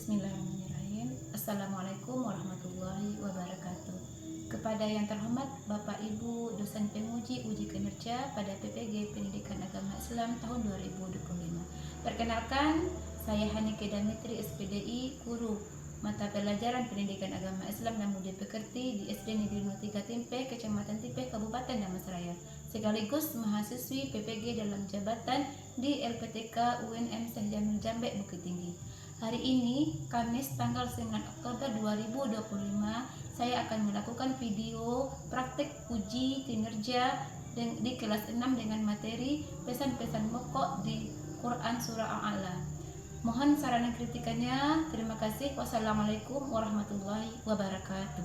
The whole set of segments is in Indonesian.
Bismillahirrahmanirrahim. Assalamualaikum warahmatullahi wabarakatuh. Kepada yang terhormat Bapak Ibu dosen penguji uji kinerja pada PPG Pendidikan Agama Islam tahun 2025. Perkenalkan, saya Hanike Damitri SPDI, guru mata pelajaran Pendidikan Agama Islam dan Budi Pekerti di SD Negeri 03 Timpe, Kecamatan Timpe, Kabupaten Damastraya, sekaligus mahasiswi PPG dalam jabatan di LPTK UNM Syekh Jamil Jambe Bukit Tinggi. Hari ini, Kamis tanggal 9 Oktober 2025, saya akan melakukan video praktik uji kinerja di kelas 6 dengan materi pesan-pesan pokok di Quran Surah Al-A'la. Mohon saran dan kritikannya. Terima kasih. Wassalamualaikum warahmatullahi wabarakatuh.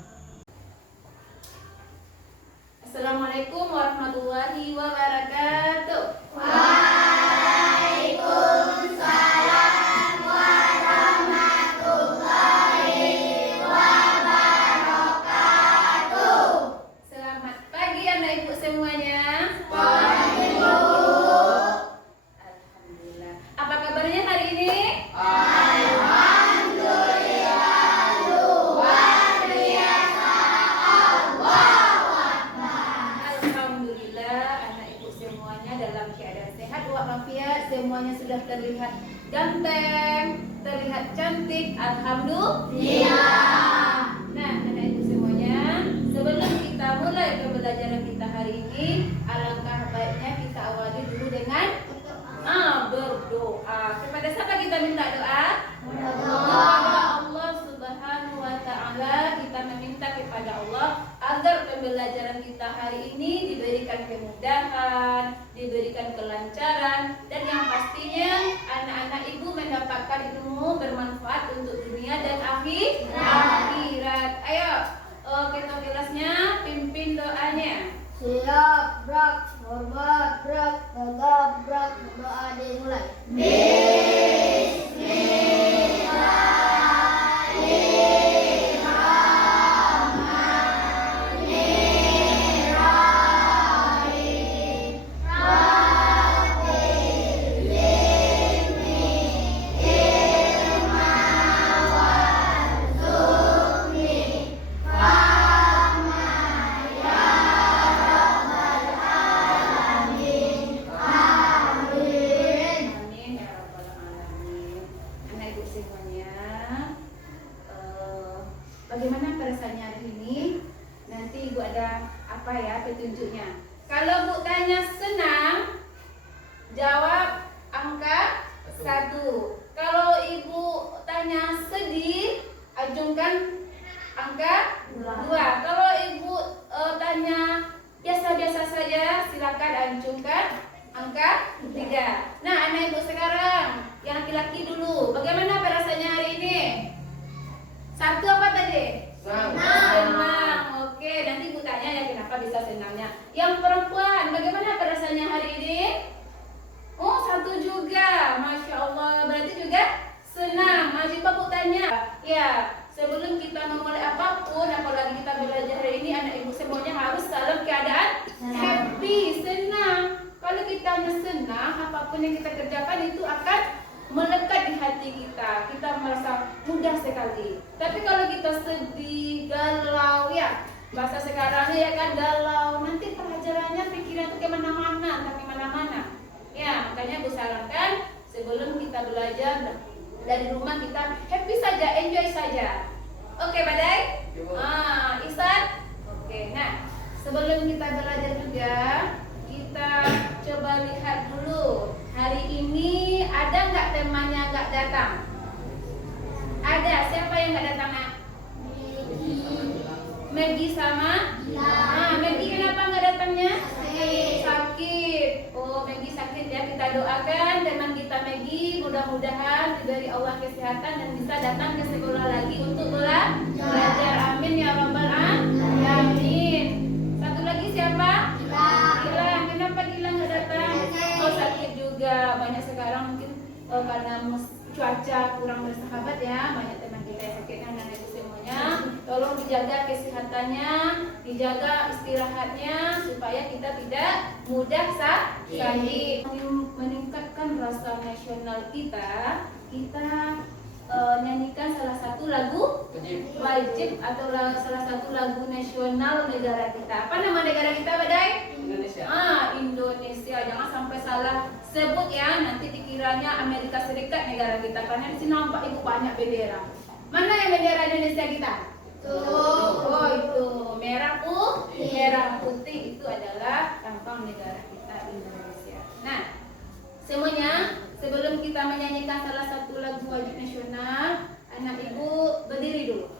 Assalamualaikum warahmatullahi wabarakatuh. Waalaikumsalam warahmatullahi wabarakatuh. Selamat pagi anak ibu semuanya. Pagi Bu. Alhamdulillah. Apa kabarnya hari ini? Alhamdulillah luar biasa. Allahu Akbar. Alhamdulillah anak ibu semuanya dalam keadaan sehat walafiat, semuanya sudah terlihat ganteng, terlihat cantik. Alhamdulillah. Nah, anak ibu semuanya, sebelum kita mulai pembelajaran kita hari ini, alangkah baiknya kita awali dulu dengan berdoa. Kepada siapa kita minta doa? Kepada Allah Subhanahu wa Ta'ala. Kita meminta kepada Allah agar pembelajaran kita hari ini diberikan kemudahan, diberikan kelancaran, dan yang pastinya anak-anak ibu mendapatkan ilmu bermanfaat untuk dunia dan akhirat. Ayo, kita kelasnya pimpin doanya. Siap, brak, hormat, brak, tegap, brak, doa dimulai. Amin ya rabbal alamin. Anak ibu semuanya, bagaimana perasaannya hari ini? Nanti ibu ada apa ya petunjuknya. Kalau bu tanya senang, jawab angka 1. Kalau ibu tanya sedih, ajungkan angka 2. Kalau ibu tanya biasa-biasa saja, silakan ajungkan angka 3. Nah, anak ibu sekarang yang laki-laki dulu, bagaimana perasaannya hari ini? 1 apa tadi? Senang. Oke, nanti ibu tanya ya kenapa bisa senangnya. Yang perempuan, bagaimana perasaannya hari ini? Oh, 1 juga. Masya Allah, berarti juga senang. Masih Pak bu tanya. Ya, sebelum kita memulai apapun, apalagi kita belajar hari ini, anak ibu semuanya harus dalam keadaan happy, senang. Kalau kita senang, apapun yang kita kerjakan itu akan melekat di hati kita. Kita merasa mudah sekali. Tapi kalau kita sedih, galau, ya bahasa sekarangnya ya kan galau, nanti pelajarannya pikiran itu kemana-mana, tapi mana-mana. Ya, makanya aku sarankan sebelum kita belajar dari rumah kita happy saja, enjoy saja. Oke, Badai? Isan? Oke, nah sebelum kita belajar juga, kita coba lihat dulu hari ini ada nggak temannya nggak datang? Ada. Siapa yang nggak datang? Maggie sama? Maggie kenapa nggak datangnya? Sakit. Oh, Maggie sakit ya. Kita doakan teman kita Maggie, mudah-mudahan diberi Allah kesehatan dan bisa datang ke sekolah lagi untuk belajar. Amin ya rabbal alamin. Satu lagi siapa? Gilang. Kenapa Gilang nggak datang? Oh, sakit juga. Banyak sekarang mungkin karena cuaca kurang bersahabat ya. Banyak teman kita yang sakit. Anak ibu semuanya, tolong dijaga kesehatannya, dijaga istirahatnya supaya kita tidak mudah sakit. Meningkatkan rasa nasional kita nyanyikan wajib atau salah satu lagu nasional negara kita. Apa nama negara kita, Badai? Indonesia. Indonesia. Jangan sampai salah sebut ya, nanti dikiranya Amerika Serikat negara kita. Karena di sini nampak ibu banyak bendera. Mana yang bendera Indonesia kita? Oh itu merah putih. Merah putih itu adalah lambang negara kita Indonesia. Nah, semuanya sebelum kita menyanyikan salah satu lagu wajib nasional, anak ibu berdiri dulu.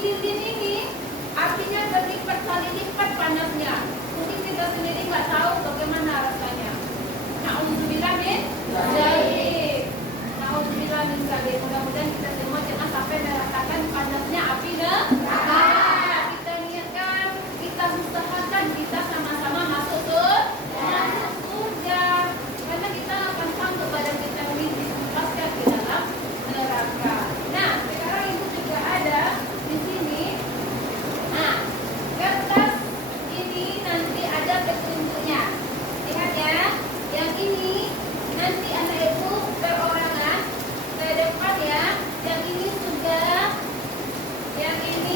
lilin ini artinya berlipat kali lipat panasnya. Mungkin kita sendiri nggak tahu bagaimana rasanya. Nauzubillah min dzalik. Nauzubillah min dzalik. Mudah-mudahan kita semua jangan sampai merasakan panasnya api neraka. Kita niatkan, kita usahakan kita sama-sama masuk surga. Karena kita akan sanggup badan kita ini dilepaskan ke dalam neraka. Nah, sekarang ibu juga ada di sini. Nah, kertas ini nanti ada petunjuknya. Lihat ya, yang ini nanti anak ibu perorangan ke depan ya. Yang ini sudah, yang ini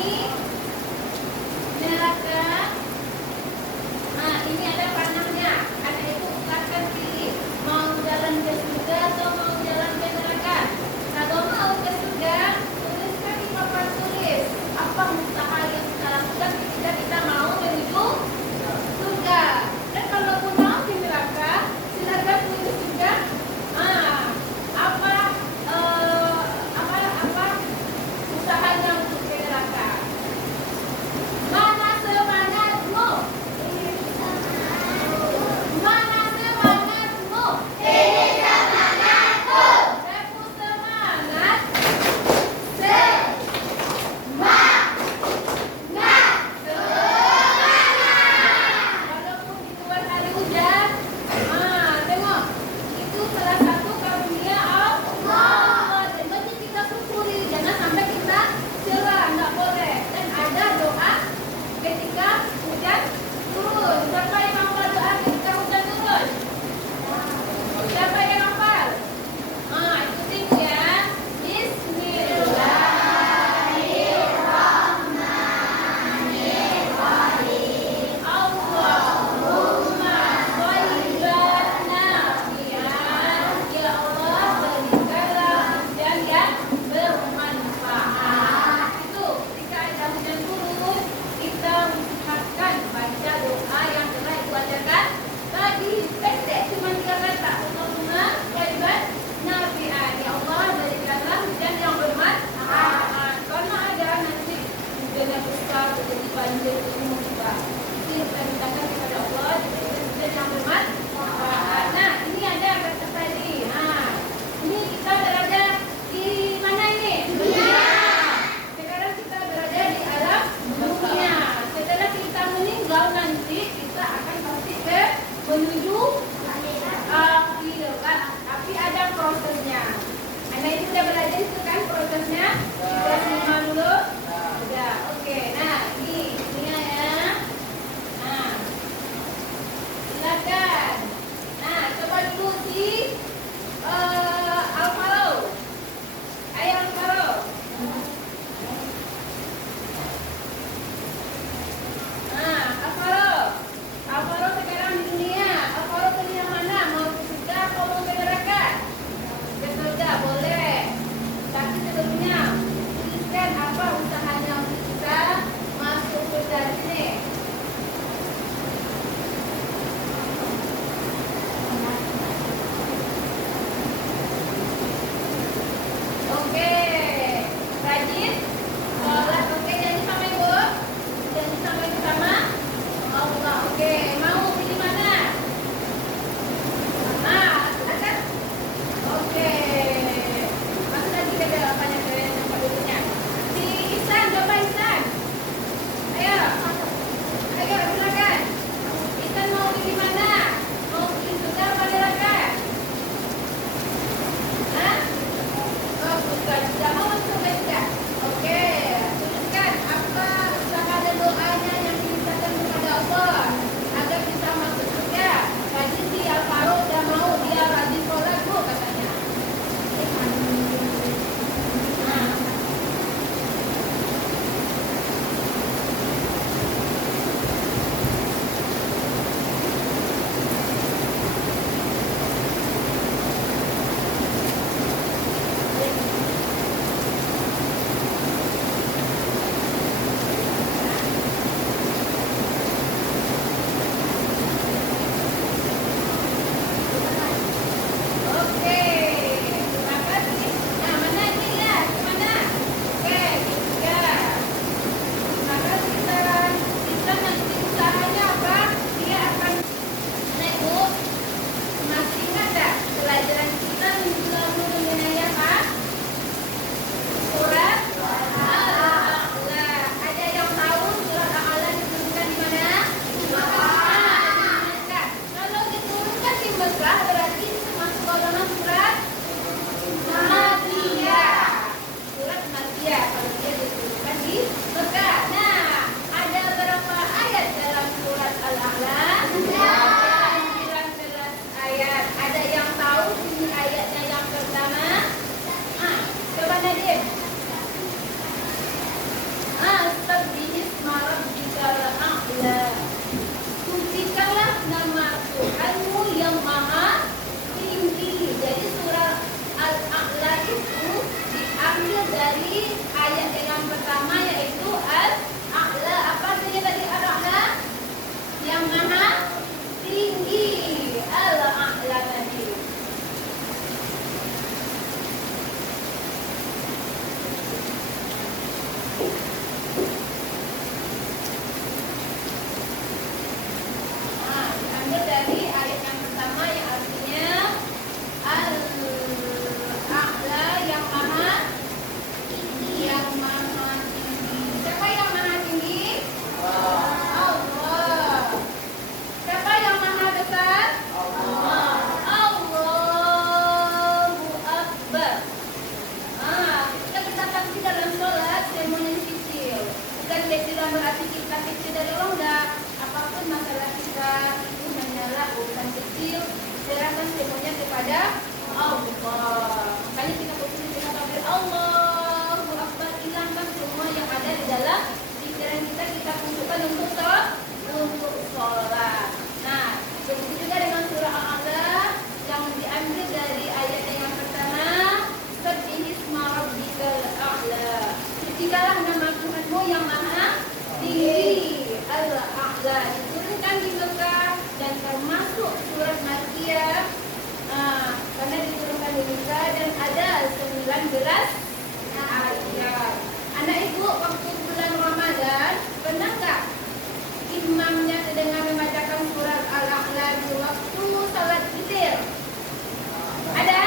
dari ayat yang pertama yaitu Al-A'la. Apa artinya tadi Al-A'la? Yang maha tinggi. Al-A'la tadi. Diambil dari ayat yang pertama yang artinya Al-A'la yang maha tinggi. Siapa yang maha tinggi? Allah. Siapa yang maha besar? Allahu Akbar. Ketika kita takbir dalam sholat, semuanya kecil. Bukan kecil berarti kita kecil dari Allah, enggak. Apapun masalah kita itu hanyalah urusan kecil, serahkan semuanya kepada Allah. Makanya kita bersyukur dengan takbir Allahu Akbar, hilangkan semua yang ada di dalam pikiran kita, kita tunjukkan untuk sholat. Nah, begitu juga dengan surah Al-A'la yang diambil dari ayat yang pertama, Sabbihisma rabbikal a'la. Sucikanlah nama Tuhanmu yang maha tinggi. Al-A'la diturunkan di Mekah dan termasuk surat Makkiyah karena diturunkan di Mekah dan ada 19 ayat. Anak ibu waktu bulan Ramadan pernah nggak imamnya terdengar membacakan surat Al-A'la di waktu salat witir? Ada?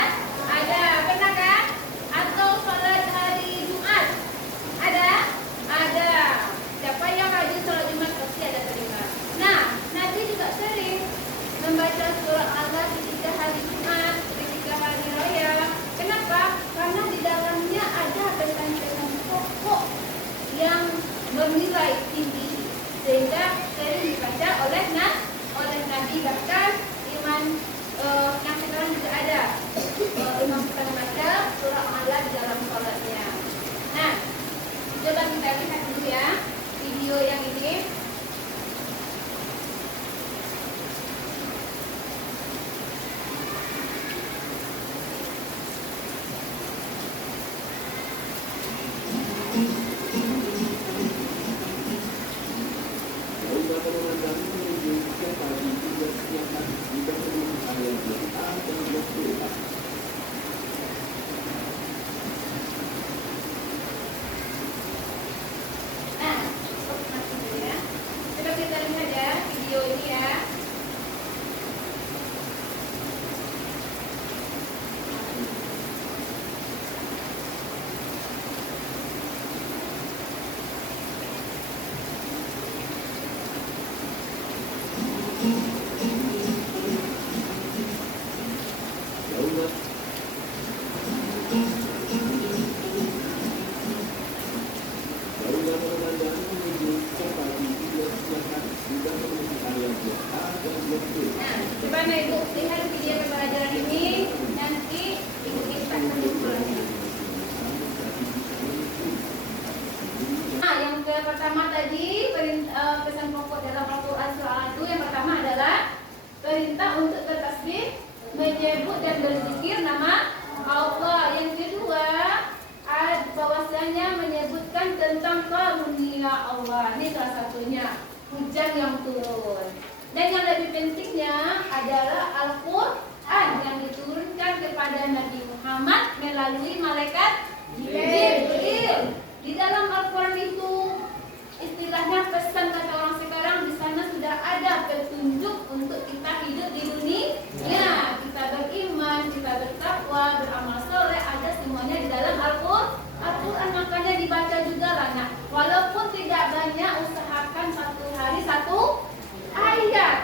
Ada. Pernah kan? Atau salat hari Jumat? Ada? Ada. Siapa yang rajin salat Jumat pasti ada terdengar. Nah, Nabi juga sering membaca surat Al-A'la ketika hari Jumat, ketika hari raya. Kenapa? Karena di dalamnya ada pesan-pesan pokok yang bernilai tinggi sehingga sering dibaca oleh Nabi. Bahkan iman yang sekarang juga ada imam kita membaca surah Al-A'la di dalam sholatnya. Nah, coba kita lihat dulu ya video yang ini. Nah, ya. Coba kita lihat ya video ini ya. Nah, coba Anda Ibu lihat video pembelajaran ini, nanti ikuti pattern usulannya. Nah, yang pertama tadi pesan pokok dalam Al-Quran surah Al-A'la yang pertama adalah perintah untuk bertasbih, menyebut dan berzikir nama Allah. Yang kedua, bahwasanya menyebutkan tentang karunia Allah. Ini salah satunya hujan yang turun. Dan yang lebih pentingnya adalah Al-Quran yang diturunkan kepada Nabi Muhammad melalui malaikat Jibril. Di dalam Al-Quran itu istilahnya pesan kata orang sekarang, di sana sudah ada petunjuk untuk kita hidup di dunia. Kita beriman, kita bertakwa, beramal soleh, ada semuanya di dalam Al-Quran. Makanya dibaca juga lah. Nah, walaupun tidak banyak, usahakan satu hari satu ayat.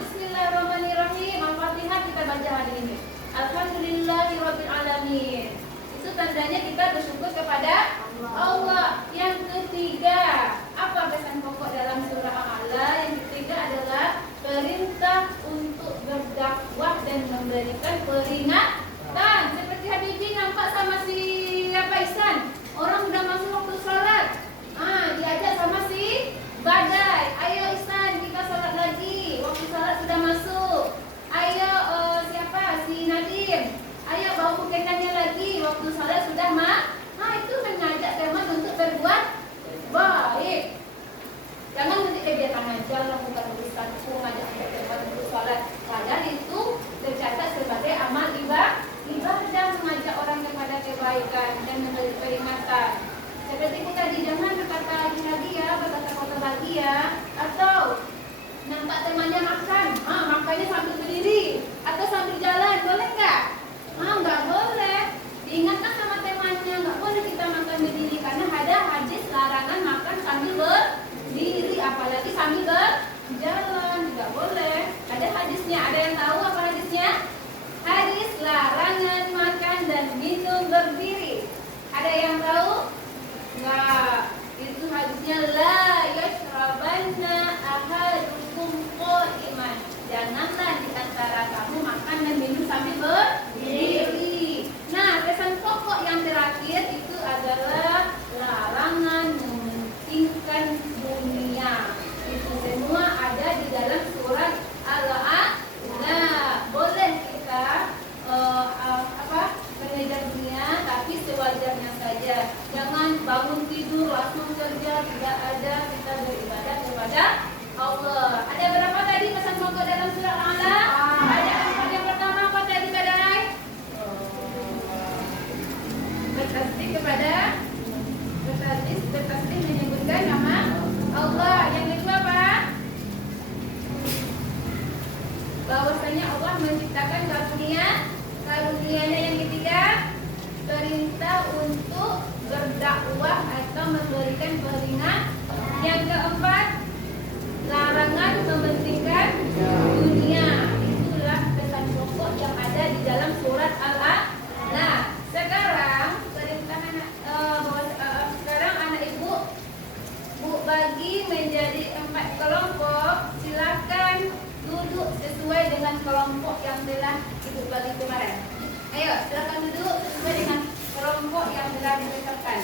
Bismillahirrahmanirrahim. Al-Fatihah kita baca hari ini. Alhamdulillahirabbil alamin. Itu tandanya kita bersyukur kepada Allah. Yang ketiga, apa pesan pokok dalam surah Al-A'la? Yang ketiga adalah perintah untuk berdakwah dan memberikan peringatan boleh kita makan berdiri karena ada hadis larangan makan sambil berdiri, apalagi sambil berjalan, tidak boleh. Ada hadisnya, ada yang tahu apa hadisnya? Hadis larangan makan dan minum berdiri. Ada yang tahu? Enggak. Itu hadisnya la yashrabanna ahadukum qa'iman. Janganlah di antara kamu makan dan minum sambil berdiri. Nah, pesan pokok yang terakhir itu adalah larangan mementingkan dunia. Itu semua ada di dalam surat Al-A'la. Boleh kita mengejar dunia, tapi sewajarnya saja. Jangan bangun tidur langsung kerja, tidak ada, kita beribadah kepada Allah. Ada berapa tadi pesan pokok dalam surat Al-A'la? Ada empat. Yang pertama apa tadi Badai? Bertasbih bertasbih menyebutkan nama Allah. Yang kedua apa? Bahwasanya Allah menciptakan karunianya. Yang ketiga, perintah untuk berdakwah atau memberikan peringatan. Yang keempat, larangan mementingkan dunia. Itulah pesan pokok yang ada di dalam surat Al-A'la. Sekarang sekarang anak ibu bagi menjadi 4 kelompok. Silakan duduk sesuai dengan kelompok yang telah ibu bagi kemarin. Ayo, silakan duduk sesuai dengan kelompok yang telah ditetapkan.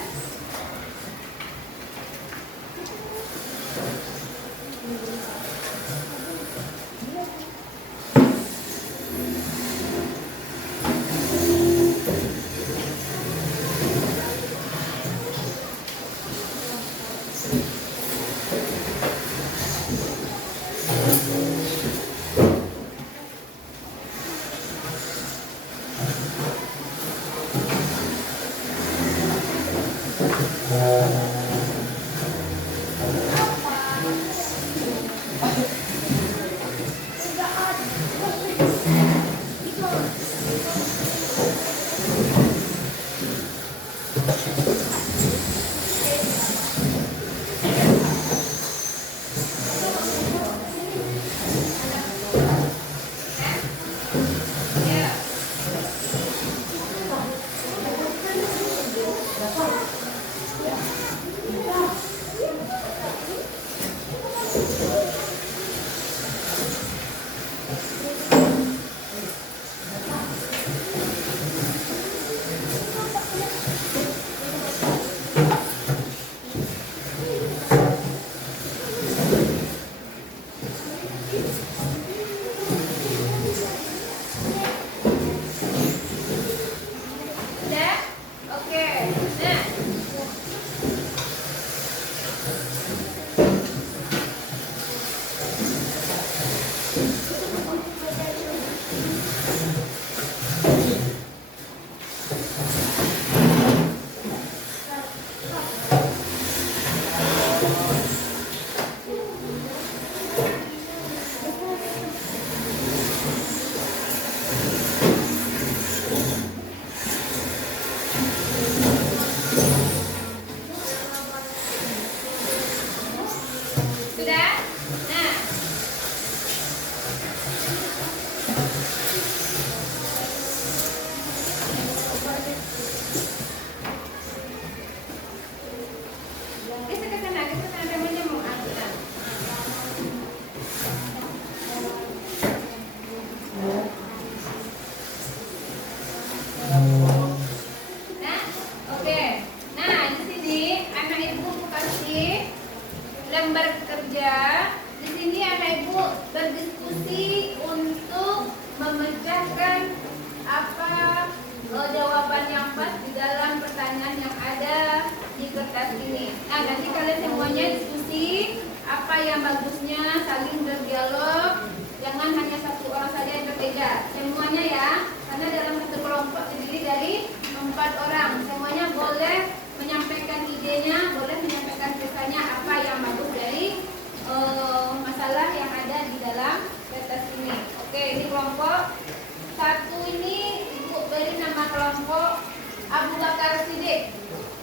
Kelompok Abu Bakar Siddiq.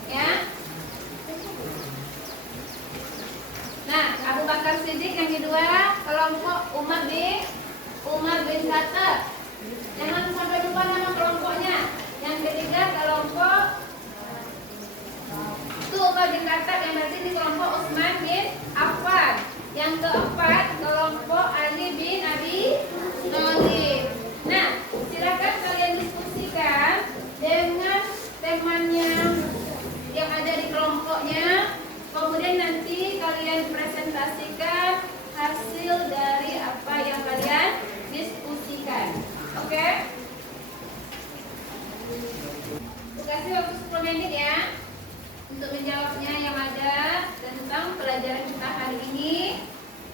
Ya. Nah, Abu Bakar Siddiq yang kedua, kelompok Umar bin Khattab. Jangan sampai lupa nama kelompoknya. Yang ketiga kelompok itu Umar bin Khattab, yang berarti di kelompok Utsman bin Affan. Yang keempat kelompok Ali bin Abi Thalib. Nah, silakan kalian diskusikan dengan temannya yang ada di kelompoknya. Kemudian nanti kalian presentasikan hasil dari apa yang kalian diskusikan. Oke? Kasih waktu 10 menit ya untuk menjawabnya yang ada tentang pelajaran kita hari ini,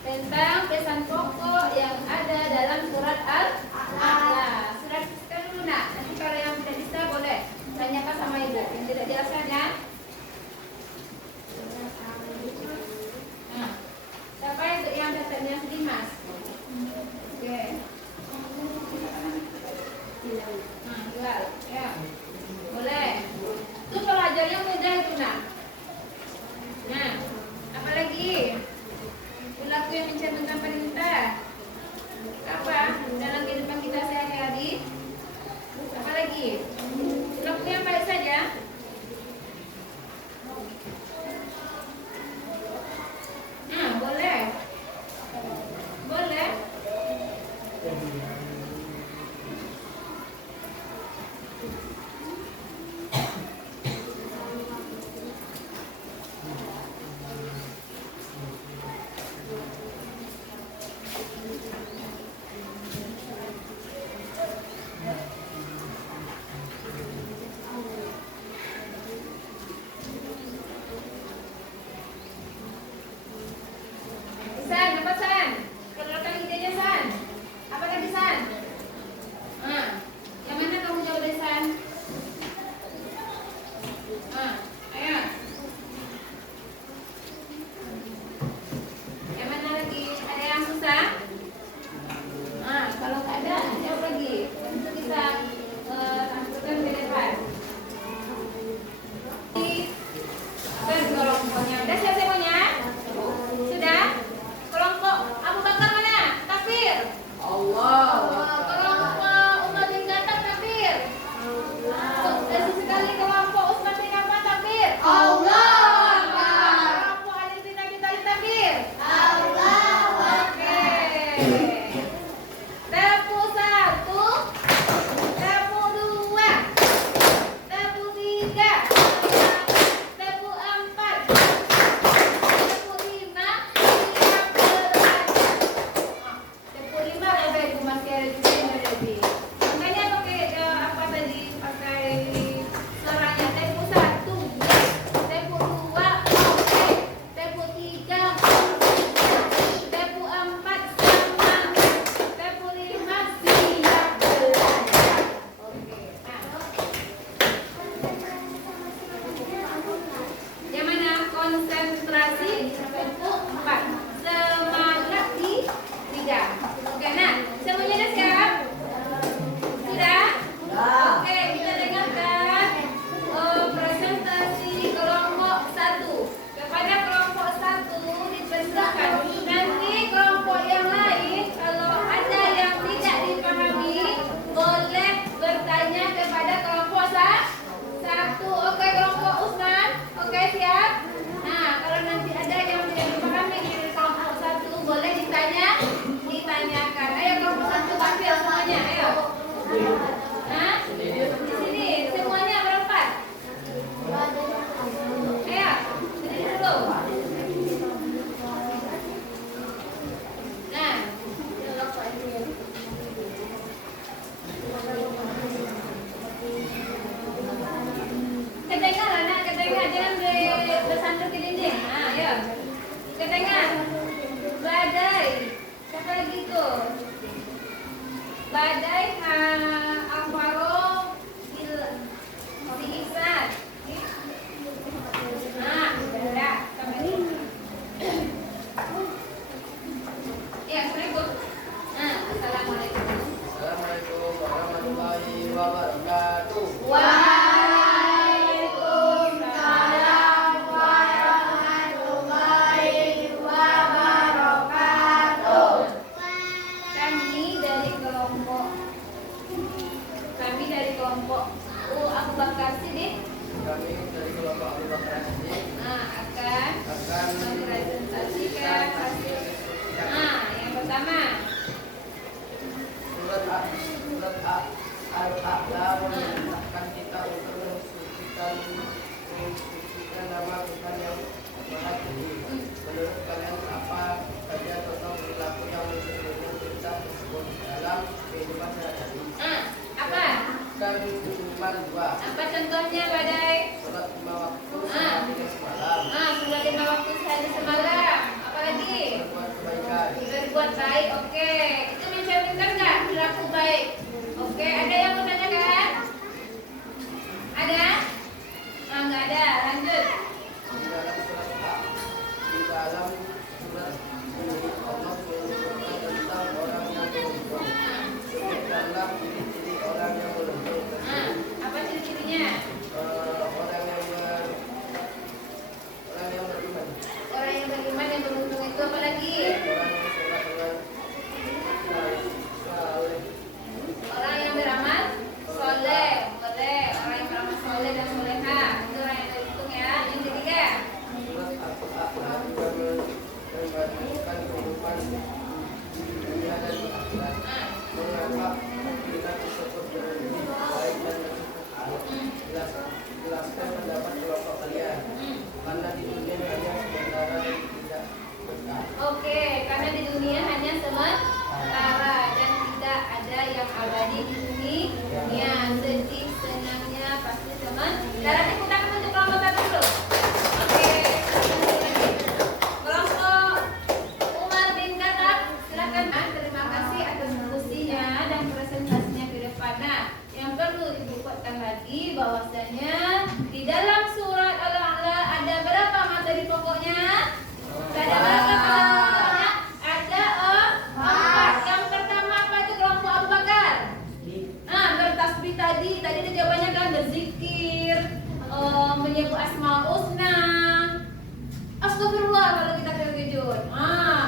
tentang pesan pokok yang ada dalam surat Al-A'la. Surat kita dulu nak. Nanti kalau yang tidak bisa boleh tanyakan sama ibu. Yang tidak jelaskan ya. Nah, siapa itu yang datanya Dimas? Oke. Nah, Hilal. Ya. Boleh. Itu pelajarannya mudah itu nak. Nah, apa lagi? Perilaku yang mencerminkan perintah. Apa dalam kehidupan kita sehari-hari? Apa lagi? Perilaku yang baik saja. Nah, boleh. Boleh. San, apa San? Keluarkan idenya San. Apa tadi San? Nah, yang mana kamu jawab dari San? Nah, ayo. Yang mana lagi? Ada yang susah? Nah, kalau nggak ada, jawab lagi. Untuk bisa tampilkan ke depan. Ke kelompoknya. Udah siap semuanya? Sudah? Kelompok Abu Bakar mana? Takbir. Allah. Kelompok Umar bin Khattab takbir. Dan sekali kelompok Utsman bin Affan takbir. Allah. Kelompok Ali bin Abi Thalib takbir. Allah. Oke. Tepuk 1, tepuk 2, tepuk 3, tepuk 4, tepuk 5, 15. Tepuk 5 ada masih ada juga yang berlebih. Makanya pakai apa tadi? Pakai suaranya. Tepuk 1, yes. Tepuk 2, oke. Tepuk 3, tepuk 4, semangat. Tepuk 5, siap belajar. Oke. Yang mana konsentrasi tepuk 4, semangat di 3. Oke, nah semuanya sudah siap? Sudah? Oke, kita dengarkan presentasi kelompok 1. Kepada kelompok 1 dipersilakan. Nanti kelompok yang lain kalau ada yang tidak dipahami boleh bertanya kepada kelompok 1. Oke, kelompok Utsman. Oke, siap? Nah, kalau nanti ada yang tidak dipahami di kelompok 1 boleh ditanyakan. Ayo kelompok 1 tampil semuanya, ayo. Nah, di sini semuanya berempat. Ayo, berdiri dulu. Nah, kedengar anak, kedengar, jangan bersandar ke dinding. Nah, ayo. Kedengar. Badai. Siapa lagi tuh? Badai Afaro si Ihsan. Nah, sudah sampai ini. Ya, Assalamualaikum. Nah, Assalamualaikum. Assalamualaikum warahmatullahi wabarakatuh. Waalaikumsalam. deklarasi di Kami dari kelompok Abu Bakar As-Siddiq akan mempresentasikan hasil. Yang pertama. Surat Al-A'la memerintahkan kita untuk mensucikan nama Tuhan yang Maha Tinggi. Menurut kalian apa saja contoh perilaku yang mencerminkan perintah tersebut dalam kehidupan sehari-hari? Apa? Kan iman 2. Apa contohnya, Badai? Sholat 5 waktu sehari semalam. Sudah 5 waktu sehari semalam. Apa lagi? Berbuat kebaikan. Berbuat baik, oke. Itu mencerminkan nggak perilaku baik? Oke, ada yang mau tanyakan? Ada? Nggak ada. Lanjut. Di dalam surat di dalam surat ini Allah menyebutkan tentang orang yang beruntung. Sebutkanlah ciri-ciri orang yang beruntung. Apa ciri-cirinya? Orang yang beriman. Orang yang beriman yang beruntung itu apa lagi? Orang yang sholat dengan saleh. Orang yang beramal soleh, boleh. Orang yang beramal soleh dan soleha itu orang yang beruntung ya. Yang ketiga. Surat Al-A'la juga membandingkan kehidupan di dunia dan di akhirat. Mengapa akhirat tersebut lebih baik dan lebih kekal? Jelaskan pendapat kelompok kalian. Karena di dunia hanya sementara dan tidak kekal. Oke, karena di dunia hanya sementara dan tidak ada yang abadi di dunia. Sedih, senangnya pasti sementara. Kita akan untuk kelompok satu dulu. Oke. Kelompok Umar bin Khattab, silakan. Terima kasih atas diskusinya dan presentasinya ke depan. Nah, yang perlu dibuatkan lagi bahwasanya di dalam surat Al-A'la ada berapa materi pokoknya? Ada berapa materi pokoknya? Ada 4. Yang pertama apa itu kelompok Abu Bakar? Bertasbih tadi ada jawabannya kan, berzikir, menyebut asmaul husna. Astagfirullah kalau kita terkejut.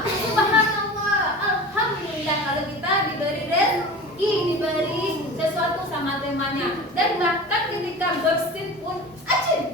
Subhanallah, alhamdulillah kalau kita diberi rezeki, diberi sesuatu sama temannya. Dan bahkan ketika bersin pun ajib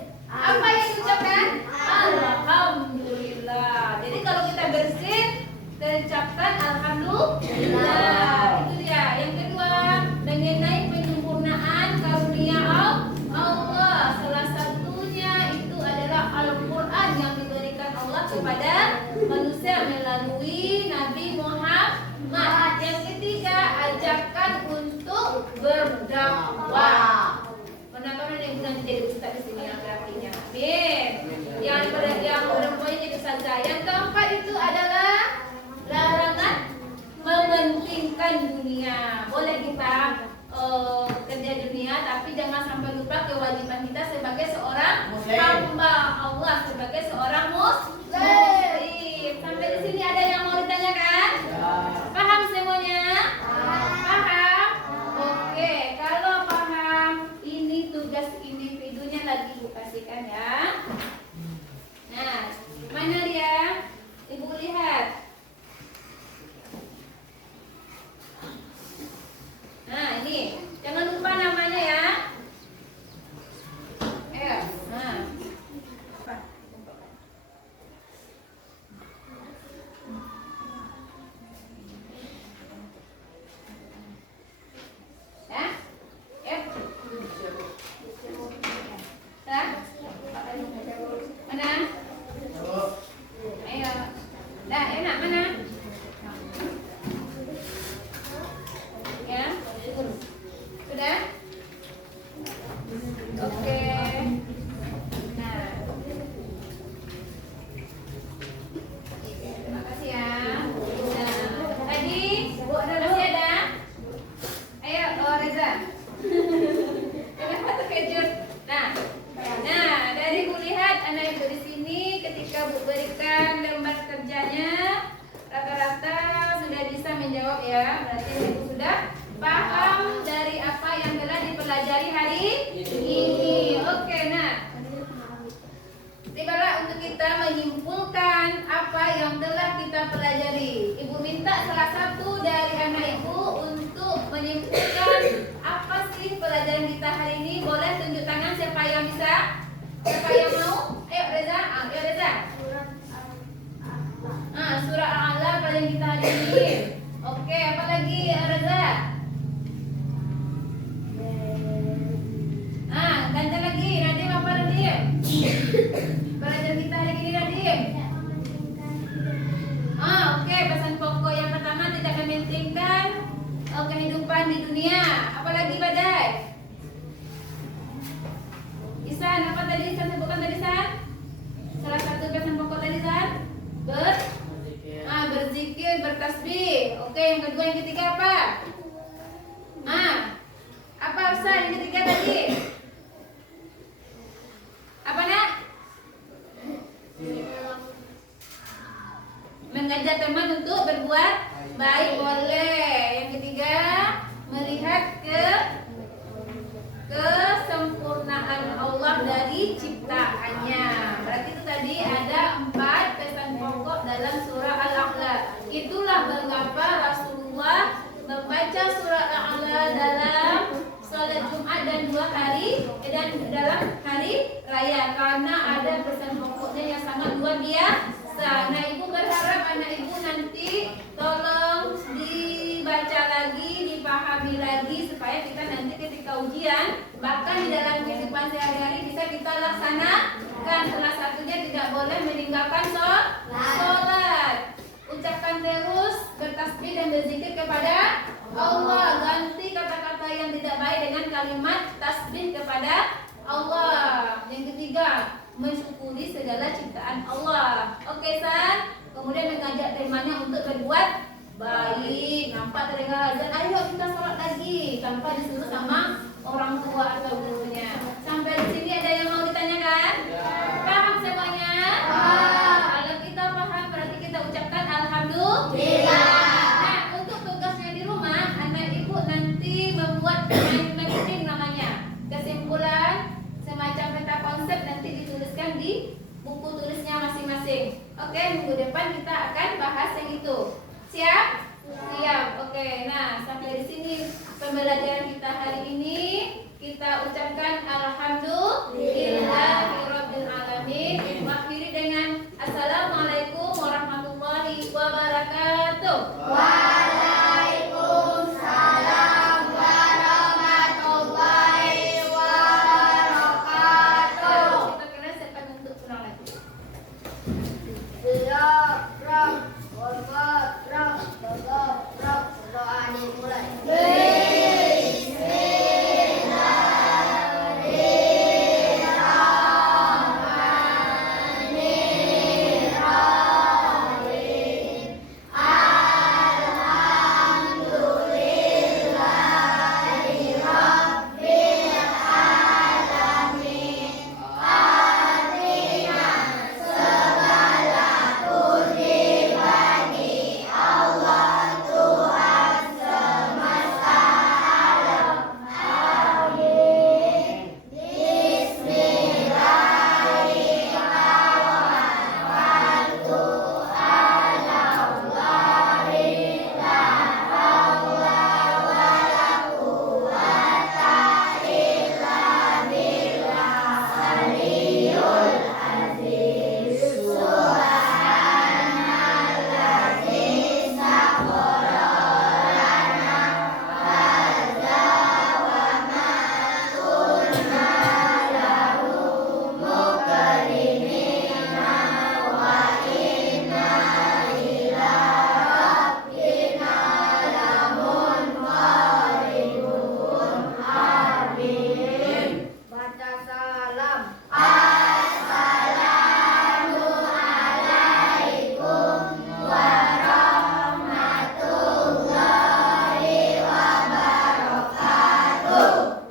yang kedua, yang ketiga apa? Apa Ustaz yang ketiga tadi? Apa nak? Mengajak teman untuk berbuat baik boleh. Yang ketiga, melihat kesempurnaan Allah dari ciptaannya. Berarti itu tadi ada 4 pesan pokok dalam surah Al-A'la. Itulah mengapa Rasulullah membaca surah Al-A'la dalam sholat Jumat dan dalam hari raya, karena ada pesan pokoknya yang sangat luar biasa. Nah, ibu berharap anak ibu nanti tolong dibaca lagi, dipahami lagi, supaya kita nanti ketika ujian, bahkan di dalam kehidupan sehari-hari bisa kita laksanakan. Salah satunya tidak boleh meninggalkan sholat. Ucapkan terus bertasbih dan berzikir kepada Allah. Ganti kata-kata yang tidak baik dengan kalimat tasbih kepada Allah. Yang ketiga, mensyukuri segala ciptaan Allah. Oke, San? Kemudian mengajak temannya untuk berbuat baik. Nampak terdengar azan, ayo kita sholat lagi, tanpa disuruh sama orang tua atau gurunya. Sampai di sini ada yang mau ditanyakan? Paham semuanya? Kalau kita paham, berarti kita ucapkan alhamdulillah. Nah, untuk tugasnya di rumah, anak ibu nanti membuat mind mapping namanya. Kesimpulan semacam peta konsep nanti dituliskan di buku tulisnya masing-masing. Oke, minggu depan kita akan bahas yang itu. Siap? Siap. Oke. Nah, sampai di sini pembelajaran kita hari ini. Kita ucapkan alhamdulillahirabbil alamin. Akhiri dengan assalamualaikum warahmatullahi wabarakatuh. Waalaikumsalam warahmatullahi wabarakatuh. Kita kena siapkan untuk pulang lagi. Siap, rak, hormat, rak, tegap, rak, berdoa dimulai.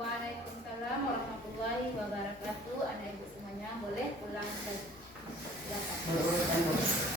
Waalaikumsalam warahmatullahi wabarakatuh. Anak ibu semuanya boleh pulang ke. Menurut Anda,